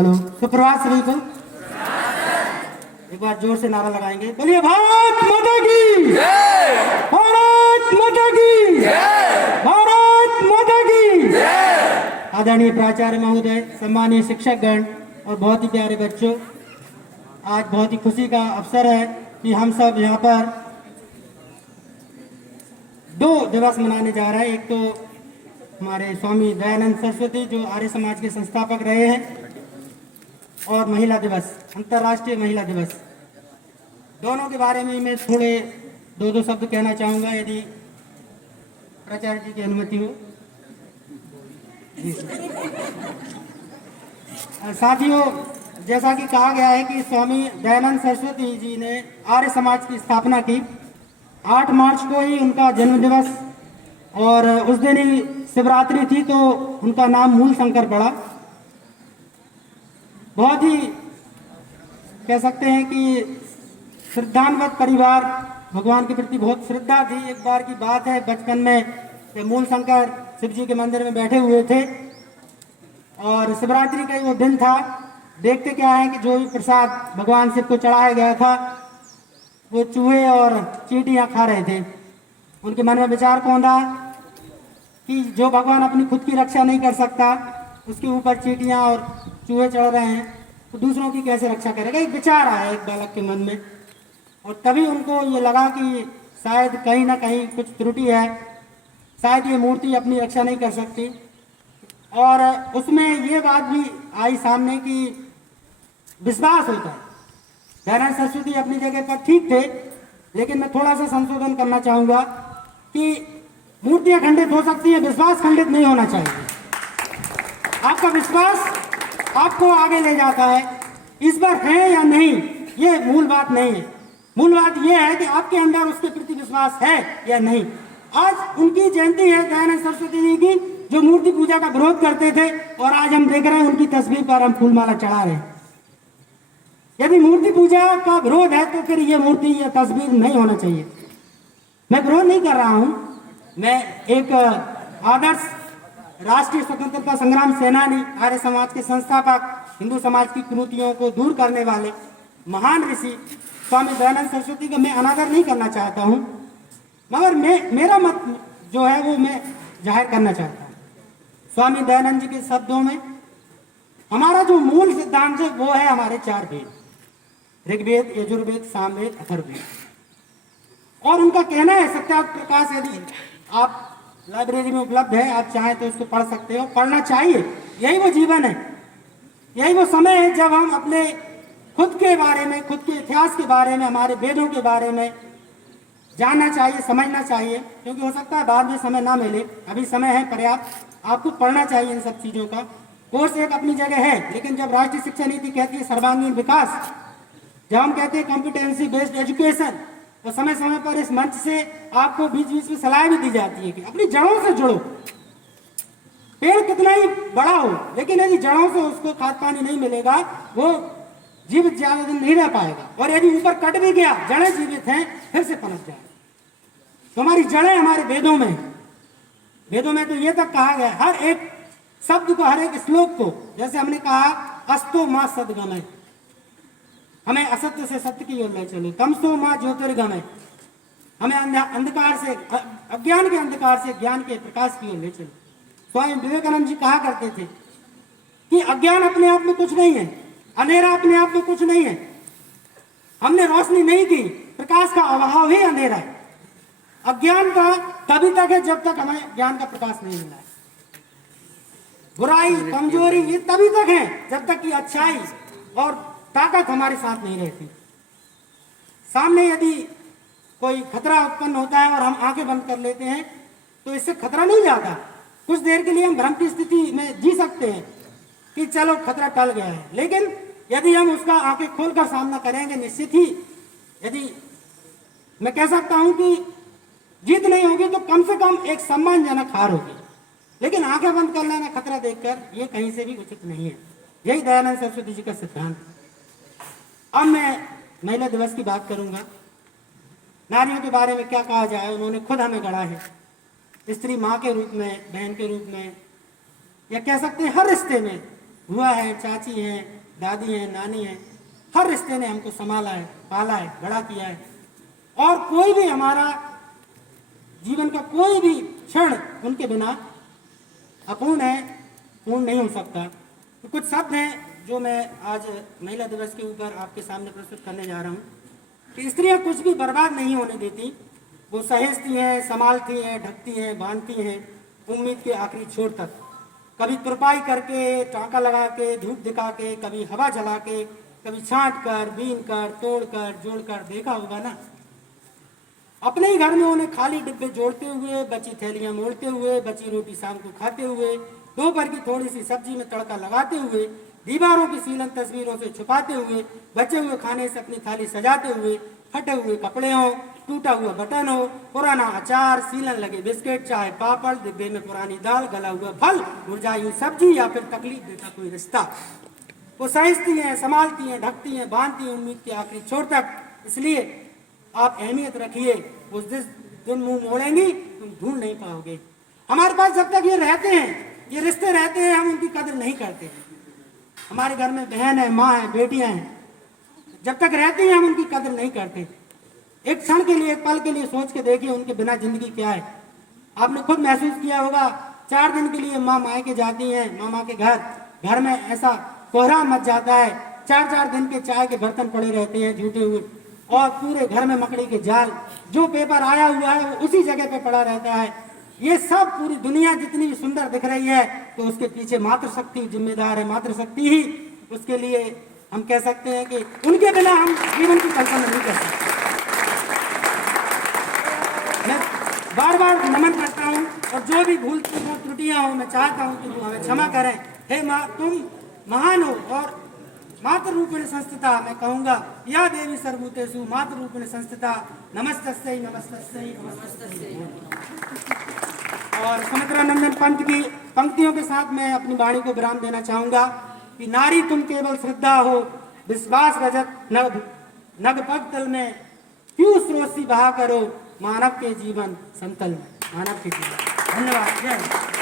Hello, सुप्रभात सभी को। एक बार जोर से नारा लगाएंगे, बोलिए भारत माता की जय, भारत माता की जय, भारत माता की जय। आदरणीय प्राचार्य महोदय, सम्मानीय शिक्षकगण और बहुत ही प्यारे बच्चों, आज बहुत ही खुशी का अवसर है कि हम सब यहाँ पर 2 दिवस मनाने जा रहे हैं। एक तो हमारे स्वामी दयानंद सरस्वती जो आर्य समाज के संस्थापक रहे हैं, और महिला दिवस, अंतर्राष्ट्रीय महिला दिवस। दोनों के बारे में मैं थोड़े 2 शब्द कहना चाहूँगा, यदि प्राचार्य जी की अनुमति हो। साथियों, जैसा कि कहा गया है कि स्वामी दयानंद सरस्वती जी ने आर्य समाज की स्थापना की। 8 मार्च को ही उनका जन्म दिवस, और उस दिन ही शिवरात्रि थी, तो उनका नाम मूल शंकर पड़ा। बहुत ही कह सकते हैं कि श्रद्धान्वित परिवार, भगवान के प्रति बहुत श्रद्धा थी। एक बार की बात है, बचपन में मूल शंकर शिव जी के मंदिर में बैठे हुए थे और शिवरात्रि का वो दिन था। देखते क्या है कि जो भी प्रसाद भगवान शिव को चढ़ाया गया था वो चूहे और चींटियां खा रहे थे। उनके मन में विचार कौंधा कि जो भगवान अपनी खुद की रक्षा नहीं कर सकता, उसके ऊपर चींटियां और चूहे चढ़ रहे हैं, तो दूसरों की कैसे रक्षा करेगा। एक विचार आया एक बालक के मन में, और तभी उनको ये लगा कि शायद कहीं ना कहीं कुछ त्रुटि है, शायद ये मूर्ति अपनी रक्षा नहीं कर सकती। और उसमें ये बात भी आई सामने कि विश्वास होता है। दयानंद सरस्वती अपनी जगह पर ठीक थे, लेकिन मैं थोड़ा सा संशोधन करना चाहूँगा कि मूर्तियाँ खंडित हो सकती है, विश्वास खंडित नहीं होना चाहिए। आपका विश्वास आपको आगे ले जाता है, ईश्वर है या नहीं ये मूल बात नहीं है। मूल बात यह है कि आपके अंदर उसके प्रति विश्वास है या नहीं। आज उनकी जयंती है, दयानंद सरस्वती जी की, जो मूर्ति पूजा का विरोध करते थे, और आज हम देख रहे हैं उनकी तस्वीर पर हम फूलमाला चढ़ा रहे हैं। यदि मूर्ति पूजा का विरोध है तो फिर ये मूर्ति या तस्वीर नहीं होना चाहिए। मैं विरोध नहीं कर रहा हूं, मैं एक आदर्श राष्ट्रीय स्वतंत्रता संग्राम सेनानी, आर्य समाज के संस्थापक, हिंदू समाज की कुरीतियों को दूर करने वाले महान ऋषि स्वामी दयानंद सरस्वती का मैं अनादर नहीं करना चाहता हूं, मगर मेरा मत जो है वो मैं जाहिर करना चाहता हूं। स्वामी दयानंद जी के शब्दों में हमारा जो मूल सिद्धांत है वो है हमारे 4 वेद, ऋग्वेद, यजुर्वेद, सामवेद, अथर्ववेद। और उनका कहना है, सत्या प्रकाश, यदि आप लाइब्रेरी में उपलब्ध है, आप चाहें तो इसको पढ़ सकते हो, पढ़ना चाहिए। यही वो जीवन है, यही वो समय है जब हम अपने खुद के बारे में, खुद के इतिहास के बारे में, हमारे वेदों के बारे में जानना चाहिए, समझना चाहिए। क्योंकि हो सकता है बाद में समय ना मिले, अभी समय है पर्याप्त। आपको पढ़ना चाहिए इन सब चीज़ों का। कोर्स एक अपनी जगह है, लेकिन जब राष्ट्रीय शिक्षा नीति कहती है सर्वांगीण विकास, जब हम कहते हैं कॉम्पिटेंसी बेस्ड एजुकेशन, तो समय समय पर इस मंच से आपको बीच बीच में सलाह भी दी जाती है कि अपनी जड़ों से जुड़ो। पेड़ कितना ही बड़ा हो, लेकिन यदि जड़ों से उसको खाद पानी नहीं मिलेगा, वो जीवित ज्यादा दिन नहीं रह पाएगा। और यदि ऊपर कट भी गया, जड़ें जीवित हैं, फिर से पनप जाएगा। तो हमारी जड़ें हमारे वेदों में, वेदों में तो ये तक कहा गया, हर एक शब्द को, हर एक श्लोक को, जैसे हमने कहा अस्तो मां सद्गमय, हमें असत्य से सत्य की ओर ले चलो, तमसो मां ज्योतिर्गमय, हमें अंधकार से, अज्ञान के अंधकार से ज्ञान के प्रकाश की ओर ले चलो। स्वामी विवेकानंद जी कहा करते थे कि अज्ञान अपने आप में कुछ नहीं है, अंधेरा अपने आप में कुछ नहीं है। हमने रोशनी नहीं की, प्रकाश का अभाव ही अंधेरा है। अज्ञान का तभी तक है जब तक हमें ज्ञान का प्रकाश नहीं मिला है। बुराई, कमजोरी ये तभी तक है जब तक कि अच्छाई और ताकत हमारे साथ नहीं रहती। सामने यदि कोई खतरा उत्पन्न होता है और हम आंखें बंद कर लेते हैं, तो इससे खतरा नहीं जाता। कुछ देर के लिए हम भ्रम की स्थिति में जी सकते हैं कि चलो खतरा टल गया है, लेकिन यदि हम उसका आंखें खोलकर सामना करेंगे, निश्चित ही यदि मैं कह सकता हूं कि जीत नहीं होगी तो कम से कम एक सम्मानजनक हार होगी। लेकिन आंखें बंद कर लेना खतरा देखकर, ये कहीं से भी उचित नहीं है। यही दयानंद सरस्वती जी का सिद्धांत। अब मैं महिला दिवस की बात करूंगा। नारियों के बारे में क्या कहा जाए, उन्होंने खुद हमें गढ़ा है। स्त्री माँ के रूप में, बहन के रूप में, या कह सकते हैं हर रिश्ते में बुआ है, चाची हैं, दादी हैं, नानी हैं, हर रिश्ते ने हमको संभाला है, पाला है, बड़ा किया है। और कोई भी हमारा जीवन का कोई भी क्षण उनके बिना अपूर्ण है, पूर्ण नहीं हो सकता। तो कुछ शब्द हैं जो मैं आज महिला दिवस के ऊपर आपके सामने प्रस्तुत करने जा रहा हूँ कि स्त्रियाँ कुछ भी बर्बाद नहीं होने देती। वो सहेजती हैं, संभालती हैं, ढकती हैं, बांधती हैं उम्मीद के आखिरी छोर तक। कभी तुरपाई करके, टाँका लगा के, धूप दिखा के, कभी हवा जला के, कभी छांट कर, बीन कर, तोड़ कर, जोड़ कर। देखा होगा ना, अपने ही घर में उन्हें खाली डिब्बे जोड़ते हुए, बची थैलियां मोड़ते हुए, बची रोटी शाम को खाते हुए, दोपहर की थोड़ी सी सब्जी में तड़का लगाते हुए, दीवारों की सीलन तस्वीरों से छुपाते हुए, बचे हुए खाने से अपनी थाली सजाते हुए, फटे हुए कपड़े हो, टूटा हुआ बटन हो, पुराना अचार, सीलन लगे बिस्किट, चाहे पापड़, डिब्बे में पुरानी दाल, गला हुआ फल, मुरझाई हुई सब्जी या फिर तकलीफ देता कोई रिश्ता। वो सहेजती हैं, संभालती हैं, ढकती हैं, बांधती हैं उम्मीद के आखिरी छोर तक। इसलिए आप अहमियत रखिए, उस दिन मुंह मोड़ेंगी तुम ढूंढ नहीं पाओगे। हमारे पास जब तक ये रहते हैं, ये रिश्ते रहते हैं, हम उनकी कदर नहीं करते। हमारे घर में बहन है, माँ है, बेटियां हैं, जब तक रहती हैं हम उनकी कदर नहीं करते। एक क्षण के लिए, एक पल के लिए सोच के देखिए उनके बिना जिंदगी क्या है। आपने खुद महसूस किया होगा, 4 दिन के लिए माँ मायके जाती हैं, मामा के घर में ऐसा कोहरा मच जाता है, 4-4 दिन के चाय के बर्तन पड़े रहते हैं झूठे हुए, और पूरे घर में मकड़ी के जाल, जो पेपर आया हुआ है वो उसी जगह पे पड़ा रहता है। ये सब पूरी दुनिया जितनी भी सुंदर दिख रही है तो उसके पीछे मातृशक्ति जिम्मेदार है। मातृशक्ति ही उसके लिए हम कह सकते हैं कि उनके बिना हम जीवन की कल्पना नहीं कर सकते। मैं बार बार नमन करता हूँ, और जो भी भूल त्रुटियां हो मैं चाहता हूँ कि वो हमें क्षमा करें। हे माँ, तुम महान हो और मातृ रूपेण संस्थिता, मैं कहूँगा या देवी सर्वभूतेषु मातृ रूपेण संस्थिता, नमस्तस्यै नमस्तस्यै नमस्तस्यै। और सुमित्रानंदन पंत की पंक्तियों के साथ मैं अपनी वाणी को विराम देना चाहूँगा कि नारी तुम केवल श्रद्धा हो, विश्वास रजत नग पग तल में, क्यों स्रोत सी बहा करो, मानव के जीवन समतल में, मानव के जीवन। धन्यवाद। जय